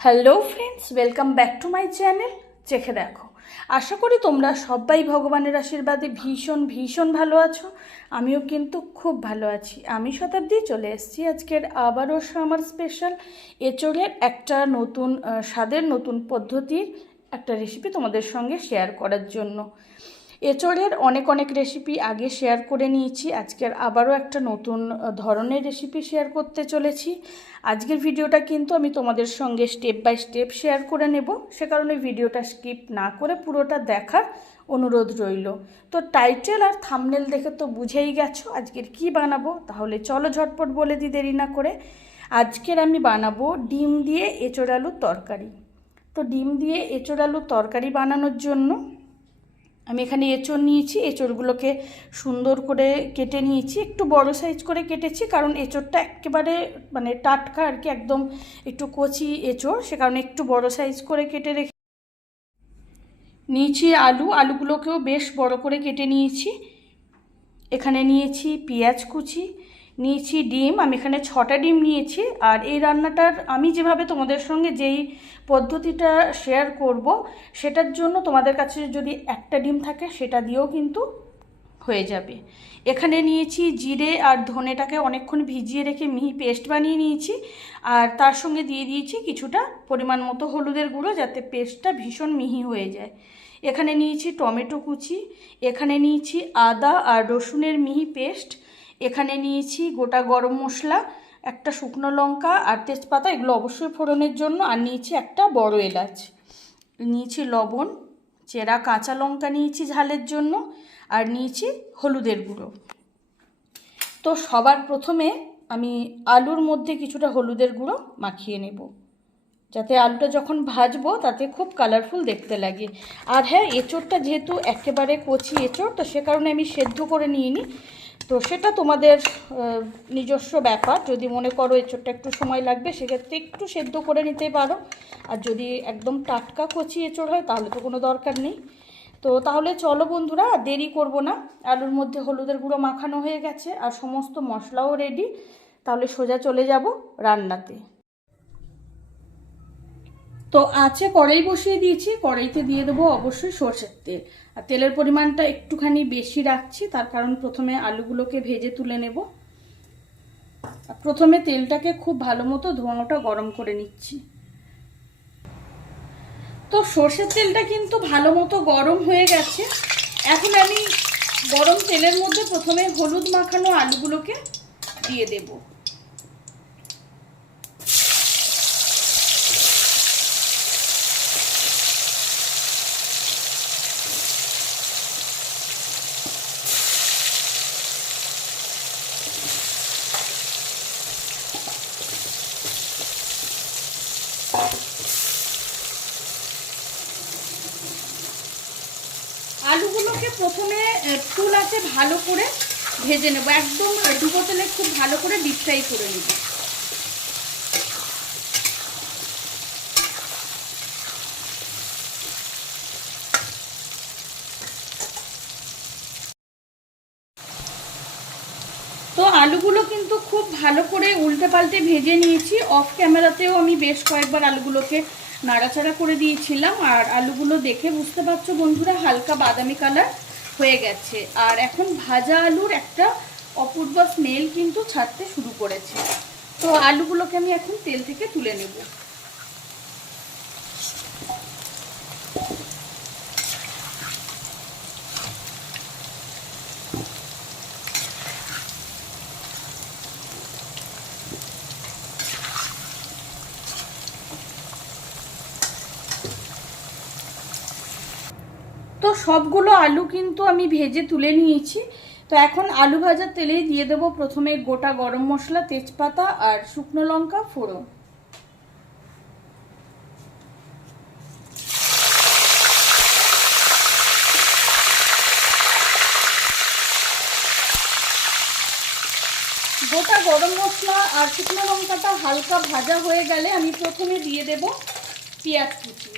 Hello friends, welcome back to my channel চেখে দেখো। আশা করি তোমরা সবাই ভগবানের আশীর্বাদে ভীষণ ভীষণ ভালো আছো। আমিও কিন্তু খুব ভালো আছি। আমি শতাব্দী চলে এসেছি আজকের আবারও আমার স্পেশাল এঁচোড়ের একটা নতুন স্বাদের নতুন পদ্ধতির একটা রেসিপি তোমাদের সঙ্গে শেয়ার করার জন্য। এঁচোড়ের অনেক অনেক রেসিপি আগে শেয়ার করে নিয়েছি, আজকের আবারও একটা নতুন ধরনের রেসিপি শেয়ার করতে চলেছি। আজকের ভিডিওটা কিন্তু আমি তোমাদের সঙ্গে স্টেপ বাই স্টেপ শেয়ার করে নেব, সে কারণে ভিডিওটা স্কিপ না করে পুরোটা দেখার অনুরোধ রইল। তো টাইটেল আর থাম্বনেল দেখে তো বুঝেই গেছো আজকের কি বানাবো, তাহলে চলো ঝটপট বলে দিই দেরি না করে। আজকের আমি বানাবো ডিম দিয়ে এঁচোড় আলুর তরকারি। তো ডিম দিয়ে এঁচোড় আলুর তরকারি বানানোর জন্য আমি এখানে এঁচোড় নিয়েছি। এঁচোড়গুলোকে সুন্দর করে কেটে নিয়েছি, একটু বড় সাইজ করে কেটেছি, কারণ এঁচোড়টা একেবারে টাটকা আর কি, একদম একটু কচি এঁচোড়, সে কারণে একটু বড় সাইজ করে কেটে রেখে নিয়েছি। আলুগুলোকেও বেশ বড় করে কেটে নিয়েছি। এখানে নিয়েছি পেঁয়াজ কুচি, নিয়েছি ডিম, আমি এখানে 6টা ডিম নিয়েছি। আর এই রান্নাটার আমি যেভাবে তোমাদের সঙ্গে যেই পদ্ধতিটা শেয়ার করব, সেটার জন্য তোমাদের কাছে যদি একটা ডিম থাকে সেটা দিয়েও কিন্তু হয়ে যাবে। এখানে নিয়েছি জিরে আর ধনেটাকে অনেকক্ষণ ভিজিয়ে রেখে মিহি পেস্ট বানিয়ে নিয়েছি, আর তার সঙ্গে দিয়ে দিয়েছি কিছুটা পরিমাণ মতো হলুদের গুঁড়ো, যাতে পেস্টটা ভীষণ মিহি হয়ে যায়। এখানে নিয়েছি টমেটো কুচি, এখানে নিয়েছি আদা আর রসুনের মিহি পেস্ট, এখানে নিয়েছি গোটা গরম মশলা, একটা শুকনো লঙ্কা আর তেজপাতা, এগুলো অবশ্যই ফোড়নের জন্য, আর নিয়েছি একটা বড় এলাচ, নিয়েছি লবণ, চেরা কাঁচা লঙ্কা নিয়েছি ঝালের জন্য, আর নিয়েছি হলুদের গুঁড়ো। তো সবার প্রথমে আমি আলুর মধ্যে কিছুটা হলুদের গুঁড়ো মাখিয়ে নেব, যাতে আলুটা যখন ভাজবো তাতে খুব কালারফুল দেখতে লাগে। আর হ্যাঁ, এঁচোড়টা যেহেতু একেবারে কচি এঁচোড়, তো সে কারণে আমি সেদ্ধ করে নিইনি। তো সেটা তোমাদের নিজস্ব ব্যাপার, যদি মনে করো এঁচোড়টা একটু সময় লাগবে সেক্ষেত্রে একটু সেদ্ধ করে নিতে পারো, আর যদি একদম টাটকা কচি এঁচোড় হয় তাহলে তো কোনো দরকার নেই। তো তাহলে চলো বন্ধুরা, দেরি করব না। আলুর মধ্যে হলুদের গুঁড়ো মাখানো হয়ে গেছে আর সমস্ত মশলাও রেডি, তাহলে সোজা চলে যাব রান্নাতে। তো আছে কড়াই বসিয়ে দিয়েছি, কড়াইতে দিয়ে দেবো অবশ্যই সরষের তেল। আর তেলের পরিমাণটা একটুখানি বেশি রাখছি, তার কারণ প্রথমে আলুগুলোকে ভেজে তুলে নেব। প্রথমে তেলটাকে খুব ভালো মতো ধোঁয়াটা গরম করে নিচ্ছি। তো সরষের তেলটা কিন্তু ভালো মতো গরম হয়ে গেছে। এখন আমি গরম তেলের মধ্যে প্রথমে হলুদ মাখানো আলুগুলোকে দিয়ে দেব। আলুগুলোকে প্রথমে ফুল আছে ভালো করে ভেজে নেব, একদম ডুবো তেলে খুব ভালো করে ডিপ ফ্রাই করে নেব। তো আলুগুলো কিন্তু খুব ভালো করে উল্টে পাল্টে ভেজে নিয়েছি। অফ ক্যামেরাতেও আমি বেশ কয়েকবার আলুগুলোকে নাড়াচাড়া করে দিয়েছিলাম, আর আলুগুলো দেখে বুঝতে পারছো বন্ধুরা হালকা বাদামি কালার হয়ে গেছে। আর এখন ভাজা আলুর একটা অপূর্ব স্মেল কিন্তু ছাড়তে শুরু করেছে। তো আলুগুলোকে আমি এখন তেল থেকে তুলে নেব। তো সবগুলো আলু কিন্তু আমি ভেজে তুলে নিয়েছি। তো এখন আলু ভাজার তেলেই দিয়ে দেবো প্রথমে গোটা গরম মশলা, তেজপাতা আর শুকনো লঙ্কা ফোড়ন। গোটা গরম মশলা আর শুকনো লঙ্কাটা হালকা ভাজা হয়ে গেলে আমি প্রথমে দিয়ে দেব পেঁয়াজ কুচি।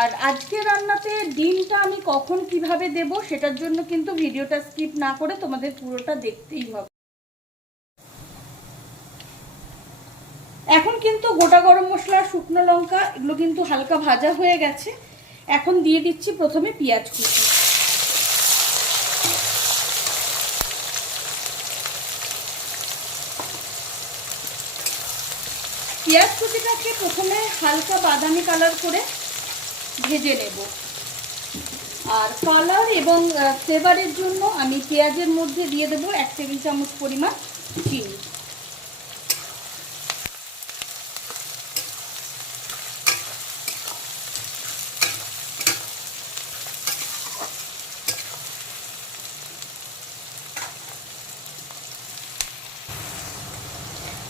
আর আজকে রান্নাতে ডিমটা আমি কখন কিভাবে দেব সেটার জন্য কিন্তু ভিডিওটা স্কিপ না করে তোমাদের পুরোটা দেখতেই হবে। এখন কিন্তু গোটা গরম মশলা, শুকনো লঙ্কা এগুলো কিন্তু হালকা ভাজা হয়ে গেছে। এখন দিয়ে দিচ্ছি প্রথমে পেঁয়াজ কুচি। পেঁয়াজ কুচিটাকে প্রথমে হালকা বাদামি কালার করে ভেজে নেব। আর কালার এবং ফ্লেভারের জন্য আমি পেঁয়াজের মধ্যে দিয়ে দেবো 1 টেবিল চামচ পরিমাণ চিনি।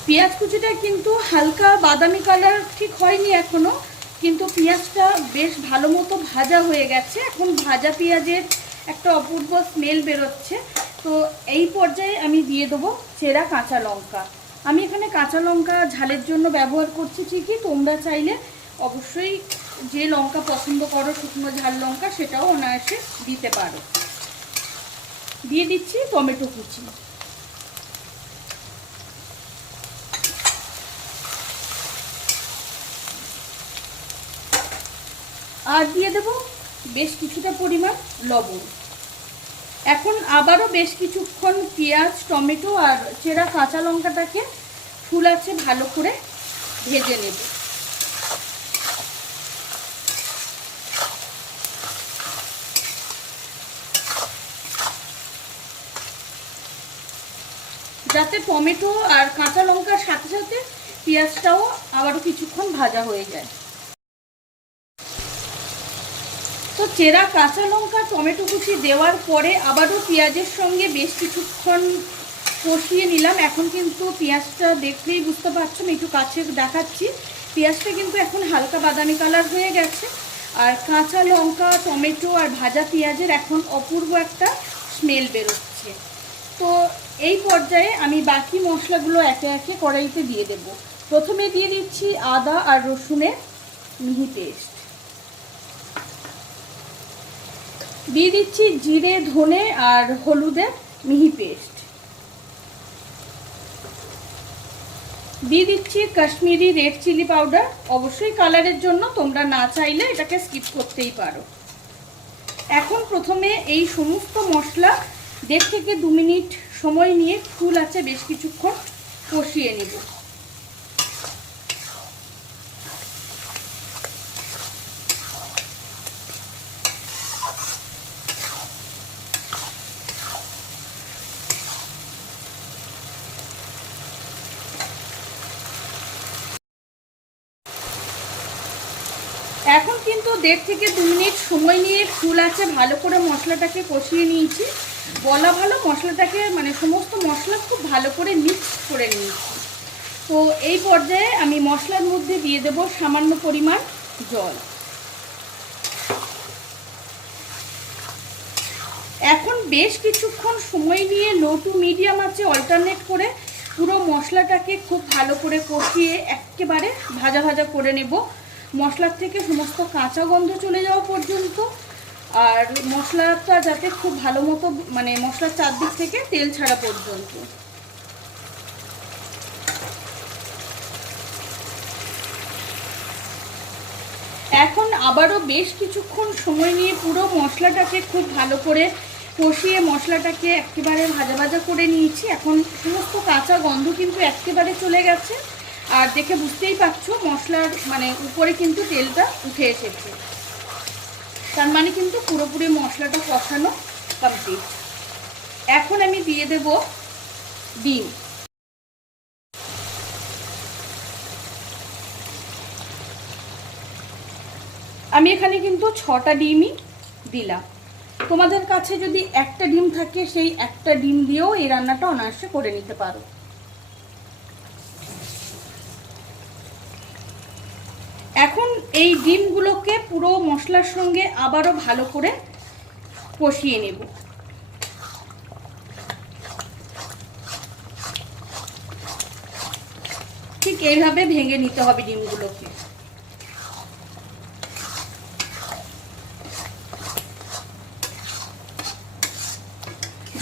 পেঁয়াজ কুচিটা কিন্তু হালকা বাদামি কালার ঠিক হয়নি এখনো, কিন্তু পেঁয়াজটা বেশ ভালো মতো ভাজা হয়ে গেছে। এখন ভাজা পেঁয়াজের একটা অপূর্ব স্মেল বেরোচ্ছে। তো এই পর্যায়ে আমি দিয়ে দেবো চেরা কাঁচা লঙ্কা। আমি এখানে কাঁচা লঙ্কা ঝালের জন্য ব্যবহার করছি ঠিকই, তোমরা চাইলে অবশ্যই যে লঙ্কা পছন্দ করো শুকনো ঝাল লঙ্কা সেটাও অনায়াসে দিতে পারো। দিয়ে দিচ্ছি টমেটো কুচি। আর দিয়ে দেব বেশ কিছুটা পরিমাণ লবণ। এখন আবারও বেশ কিছুক্ষণ পেঁয়াজ, টমেটো আর চেরা কাঁচা লঙ্কাটাকে ফুল আছে ভালো করে ভেজে নেব। যাতে টমেটো আর কাঁচা লঙ্কার সাথে সাথে পেঁয়াজটাও আবারও কিছুক্ষণ ভাজা হয়ে যায়। তো চেরা কাঁচা লঙ্কা, টমেটো কুচি দেওয়ার পরে আবারও পেঁয়াজের সঙ্গে বেশ কিছুক্ষণ কষিয়ে নিলাম। এখন কিন্তু পেঁয়াজটা দেখলেই বুঝতে পারছো, আমি একটু কাছে দেখাচ্ছি, পেঁয়াজটা কিন্তু এখন হালকা বাদামি কালার হয়ে গেছে। আর কাঁচা লঙ্কা, টমেটো আর ভাজা পেঁয়াজের এখন অপূর্ব একটা স্মেল বেরোচ্ছে। তো এই পর্যায়ে আমি বাকি মশলাগুলো একে একে কড়াইতে দিয়ে দেব। প্রথমে দিয়ে দিচ্ছি আদা আর রসুনের মিহি পেস্ট, দিয়ে দিচ্ছি জিরে, ধনে আর হলুদের মিহি পেস্ট, দিয়ে দিচ্ছি কাশ্মীরি রেড চিলি পাউডার, অবশ্যই কালারের জন্য, তোমরা না চাইলে এটাকে স্কিপ করতেই পারো। এখন প্রথমে এই সমস্ত মশলা 1.5 থেকে 2 মিনিট সময় নিয়ে ফুল আছে বেশ কিছুক্ষণ কষিয়ে নেব। এখন কিন্তু 1.5 থেকে 2 মিনিট সময় নিয়ে ফুল আছে ভালো করে মশলাটাকে কষিয়ে নিয়েছি। বলা ভালো, মশলাটাকে মানে সমস্ত মশলা খুব ভালো করে মিক্স করে নিয়েছি। তো এই পর্যায়ে আমি মশলার মধ্যে দিয়ে দেব সামান্য পরিমাণ জল। এখন বেশ কিছুক্ষণ সময় নিয়ে লো টু মিডিয়াম আঁচে অল্টারনেট করে পুরো মশলাটাকে খুব ভালো করে কষিয়ে একেবারে ভাজা ভাজা করে নেব, মশলার থেকে সমস্ত কাঁচা গন্ধ চলে যাওয়া পর্যন্ত। আর মশলাটা যাতে খুব ভালো মতো মানে মশলার চারদিক থেকে তেল ছাড়া পর্যন্ত। এখন আবারও বেশ কিছুক্ষণ সময় নিয়ে পুরো মশলাটাকে খুব ভালো করে কষিয়ে মশলাটাকে একেবারে ভাজা ভাজা করে নিয়েছি। এখন সমস্ত কাঁচা গন্ধ কিন্তু একেবারে চলে গেছে। আর দেখে বুঝতেই পারছো মশলার মানে উপরে কিন্তু তেলটা উঠে এসেছে, তার মানে কিন্তু পুরোপুরি মশলাটা কষানো কমপ্লিট। এখন আমি দিয়ে দেব ডিম। আমি এখানে কিন্তু 6টা ডিমই দিলাম। তোমাদের কাছে যদি একটা ডিম থাকে সেই একটা ডিম দিয়েও এই রান্নাটা অনায়াসে করে নিতে পারো। এখন এই ডিমগুলোকে পুরো মশলার সঙ্গে আবারও ভালো করে কষিয়ে নেব। ঠিক এইভাবে ভেঙে নিতে হবে ডিমগুলোকে।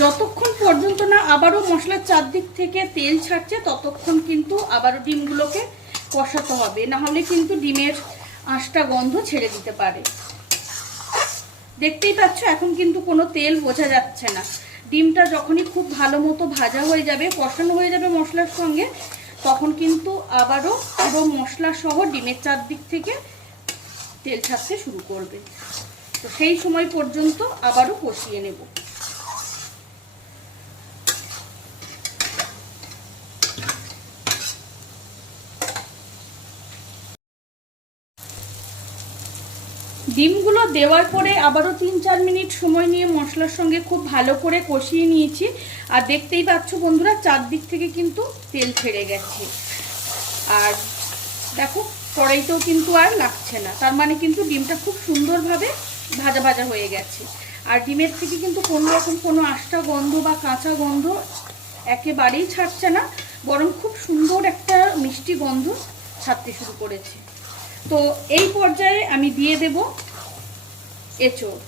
যতক্ষণ পর্যন্ত না আবারও মশলার চারদিক থেকে তেল ছাড়ছে ততক্ষণ কিন্তু আবারও ডিমগুলোকে কষাতে হবে, না হলে কিন্তু ডিমের আঁশটা গন্ধ ছেড়ে দিতে পারে। দেখতেই পাচ্ছ এখন কিন্তু কোনো তেল বোঝা যাচ্ছে না। ডিমটা যখনই খুব ভালো মতো ভাজা হয়ে যাবে, কষানো হয়ে যাবে মশলার সঙ্গে, তখন কিন্তু আবারও পুরো মশলা সহ ডিমের চারদিক থেকে তেল ছাড়তে শুরু করবে। তো সেই সময় পর্যন্ত আবারও কষিয়ে নেব। ডিমগুলো দেওয়ার পরে আবারও 3-4 মিনিট সময় নিয়ে মশলার সঙ্গে খুব ভালো করে কষিয়ে নিয়েছি। আর দেখতেই পাচ্ছ বন্ধুরা, চারদিক থেকে কিন্তু তেল ছেড়ে গেছে। আর দেখো কড়াইতেও কিন্তু আর লাগছে না, তার মানে কিন্তু ডিমটা খুব সুন্দরভাবে ভাজা ভাজা হয়ে গেছে। আর ডিমের থেকে কিন্তু কোনো রকম কোনো আষ্টা গন্ধ বা কাঁচা গন্ধ একেবারেই ছাড়ছে না, বরং খুব সুন্দর একটা মিষ্টি গন্ধ ছাড়তে শুরু করেছে। তো এই পর্যায়ে আমি দিয়ে দেব এঁচোড়।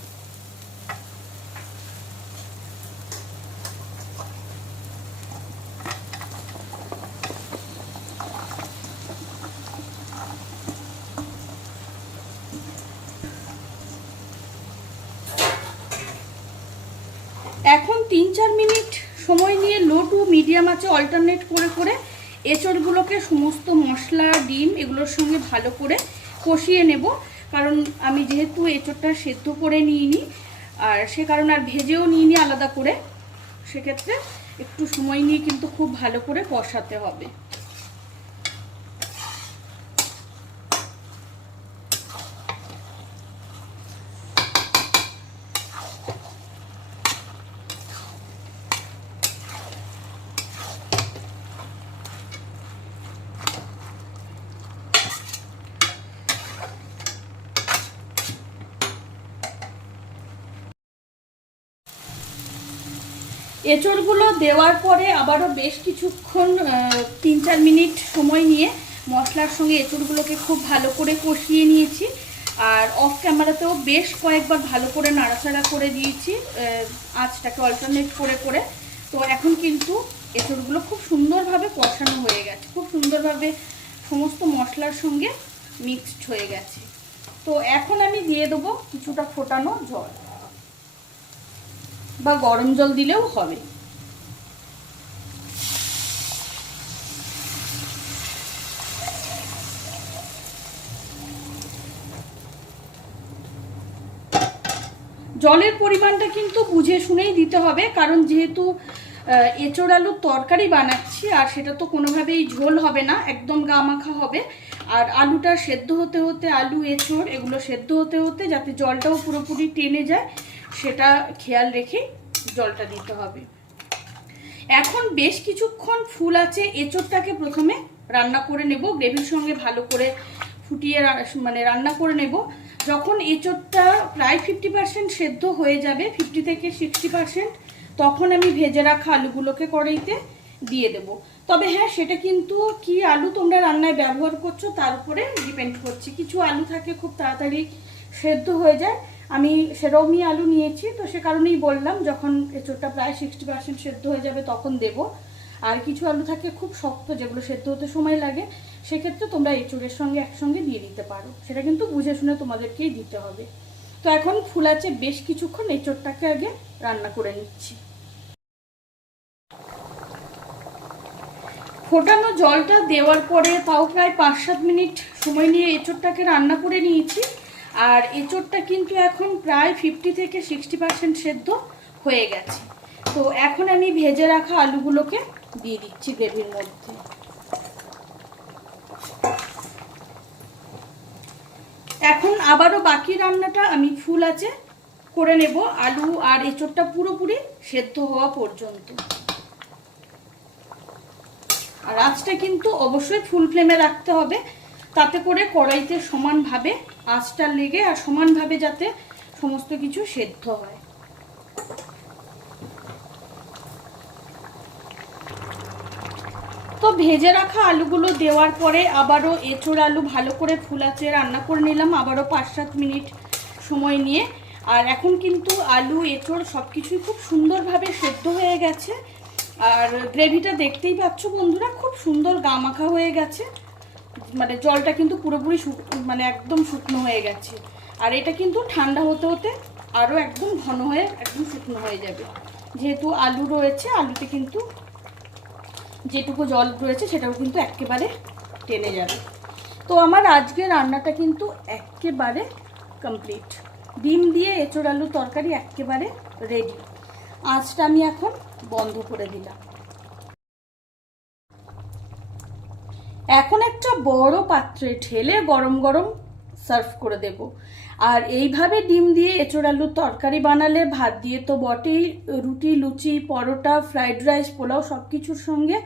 এখন 3-4 মিনিট সময় নিয়ে লো টু মিডিয়াম আঁচে অল্টারনেট করে করে এঁচোড়গুলোকে সমস্ত মশলা ডিম এগুলোর সঙ্গে ভালো করে কষিয়ে নেব। কারণ আমি যেহেতু এঁচোড়টা সেদ্ধ করে নিইনি, আর সে কারণে আর ভেজেও নিইনি আলাদা করে, সেক্ষেত্রে একটু সময় নিয়ে কিন্তু খুব ভালো করে কষাতে হবে। এঁচোড়গুলো দেওয়ার পরে আবারও বেশ কিছুক্ষণ 3-4 মিনিট সময় নিয়ে মশলার সঙ্গে এঁচোড়গুলোকে খুব ভালো করে কষিয়ে নিয়েছি। আর অফ ক্যামেরাতেও বেশ কয়েকবার ভালো করে নাড়াচাড়া করে দিয়েছি, আঁচটাকে অল্টারনেট করে করে। তো এখন কিন্তু এঁচোড়গুলো খুব সুন্দরভাবে কষানো হয়ে গেছে, খুব সুন্দরভাবে সমস্ত মশলার সঙ্গে মিক্সড হয়ে গেছে। তো এখন আমি দিয়ে দেবো কিছুটা ফোটানো জল বা গরম জল দিলেও হবে। জলের পরিমাণটা কিন্তু বুঝে শুনেই দিতে হবে, কারণ যেহেতু এঁচোড় আলুর তরকারি বানাচ্ছি, আর সেটা তো কোনোভাবেই ঝোল হবে না, একদম গামাখা হবে। আর আলুটা সেদ্ধ হতে হতে, আলু এঁচোড় এগুলো সেদ্ধ হতে হতে যাতে জলটাও পুরোপুরি টেনে যায়, সেটা খেয়াল রেখে জলটা দিতে হবে। এখন বেশ কিছুক্ষণ ফুল আছে এঁচোড়টাকে প্রথমে রান্না করে নেব, গ্রেভির সঙ্গে ভালো করে ফুটিয়ে মানে রান্না করে নেব। যখন এঁচোড়টা প্রায় 50% সেদ্ধ হয়ে যাবে, 50 থেকে 60%, তখন আমি ভেজে রাখা আলুগুলোকে কড়াইতে দিয়ে দেব। তবে হ্যাঁ, সেটা কিন্তু কি আলু তোমরা রান্নায় ব্যবহার করছো তার উপরে ডিপেন্ড করছে। কিছু আলু থাকে খুব তাড়াতাড়ি সেদ্ধ হয়ে যায়, আমি সেরকমই আলু নিয়েছি, তো সে কারণেই বললাম যখন এঁচোড়টা প্রায় 60% সেদ্ধ হয়ে যাবে তখন দেব। আর কিছু আলু থাকে খুব শক্ত, যেগুলো সেদ্ধ হতে সময় লাগে, সেক্ষেত্রে তোমরা এঁচোড়ের সঙ্গে একসঙ্গে দিয়ে দিতে পারো, সেটা কিন্তু বুঝে শুনে তোমাদেরকেই দিতে হবে। তো এখন ফুল আছে বেশ কিছুক্ষণ, এঁচোড়টাকে আগে রান্না করে নিচ্ছি। ফোটানো জলটা দেওয়ার পরে তাও প্রায় 5-7 মিনিট সময় নিয়ে এঁচোড়টাকে রান্না করে নিয়েছি। আর এঁচোড়টা কিন্তু এখন প্রায় 50 থেকে 60% সেদ্ধ হয়ে গেছে। তো এখন আমি ভেজে রাখা আলুগুলোকে দিয়ে দিচ্ছি গ্রেভির মধ্যে। এখন আবারও বাকি রান্নাটা আমি ফুল আছে করে নেব, আলু আর এঁচোড়টা পুরোপুরি সেদ্ধ হওয়া পর্যন্ত। আর আঁচটা কিন্তু অবশ্যই ফুল ফ্লেমে রাখতে হবে, তাতে করে কড়াইতে সমানভাবে আঁচটা লেগে আর সমানভাবে যাতে সমস্ত কিছু সেদ্ধ হয়। তো ভেজে রাখা আলুগুলো দেওয়ার পরে আবারও এঁচোড় আলু ভালো করে ফুল আঁচে রান্না করে নিলাম, আবারও 5-7 মিনিট সময় নিয়ে। আর এখন কিন্তু আলু এঁচোড় সব কিছুই খুব সুন্দরভাবে সেদ্ধ হয়ে গেছে। আর গ্রেভিটা দেখতেই পাচ্ছ বন্ধুরা, খুব সুন্দর গামাখা হয়ে গেছে। মানে জলটা কিন্তু পুরোপুরি মানে একদম শুকনো হয়ে গেছে। আর এটা কিন্তু ঠান্ডা হতে হতে আরও একদম ঘন হয়ে একদম শুকনো হয়ে যাবে। যেহেতু আলু রয়েছে, আলুতে কিন্তু যেটুকু জল রয়েছে সেটাও কিন্তু একেবারে টেনে যাবে। তো আমার আজকে রান্নাটা কিন্তু একেবারে কমপ্লিট। ডিম দিয়ে এঁচোড় আলুর তরকারি একেবারে রেডি। আঁচটা আমি এখন বন্ধ করে দিলাম। এখন একটা বড় পাত্রে ঢেলে গরম গরম সার্ভ করে দেব। আর এইভাবে ডিম দিয়ে এঁচোড় আলুর তরকারি বানালে ভাত দিয়ে তো বটেই, রুটি, লুচি, পরোটা, ফ্রাইড রাইস, পোলাও সব কিছুর সঙ্গে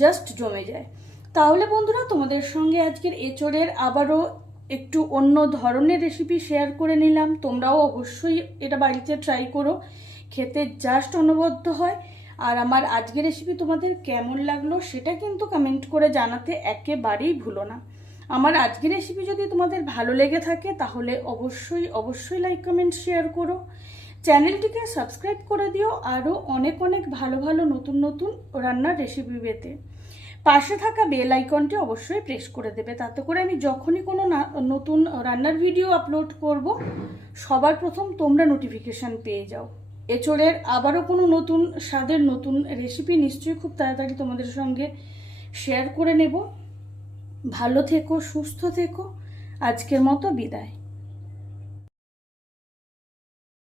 জাস্ট জমে যায়। তাহলে বন্ধুরা, তোমাদের সঙ্গে আজকের এঁচোড়ের আবারও একটু অন্য ধরনের রেসিপি শেয়ার করে নিলাম। তোমরাও অবশ্যই এটা বাড়িতে ট্রাই করো, খেতে জাস্ট অনবদ্য হয়। আর আমার আজকের রেসিপি তোমাদের কেমন লাগলো সেটা কিন্তু কমেন্ট করে জানাতে একেবারেই ভুলো না। আমার আজকের রেসিপি যদি তোমাদের ভালো লেগে থাকে তাহলে অবশ্যই অবশ্যই লাইক, কমেন্ট, শেয়ার করো। চ্যানেলটিকে সাবস্ক্রাইব করে দিও আরও অনেক অনেক ভালো ভালো নতুন নতুন রান্নার রেসিপি পেতে। পাশে থাকা বেল আইকনটি অবশ্যই প্রেস করে দেবে, তাতে করে আমি যখনই কোনো নতুন রান্নার ভিডিও আপলোড করব সবার প্রথম তোমরা নোটিফিকেশান পেয়ে যাও। এঁচোড়ের আবারও কোনো নতুন স্বাদের নতুন রেসিপি নিশ্চয়ই খুব তাড়াতাড়ি তোমাদের সঙ্গে শেয়ার করে নেব। ভালো থেকো, সুস্থ থেকো। আজকের মতো বিদায়।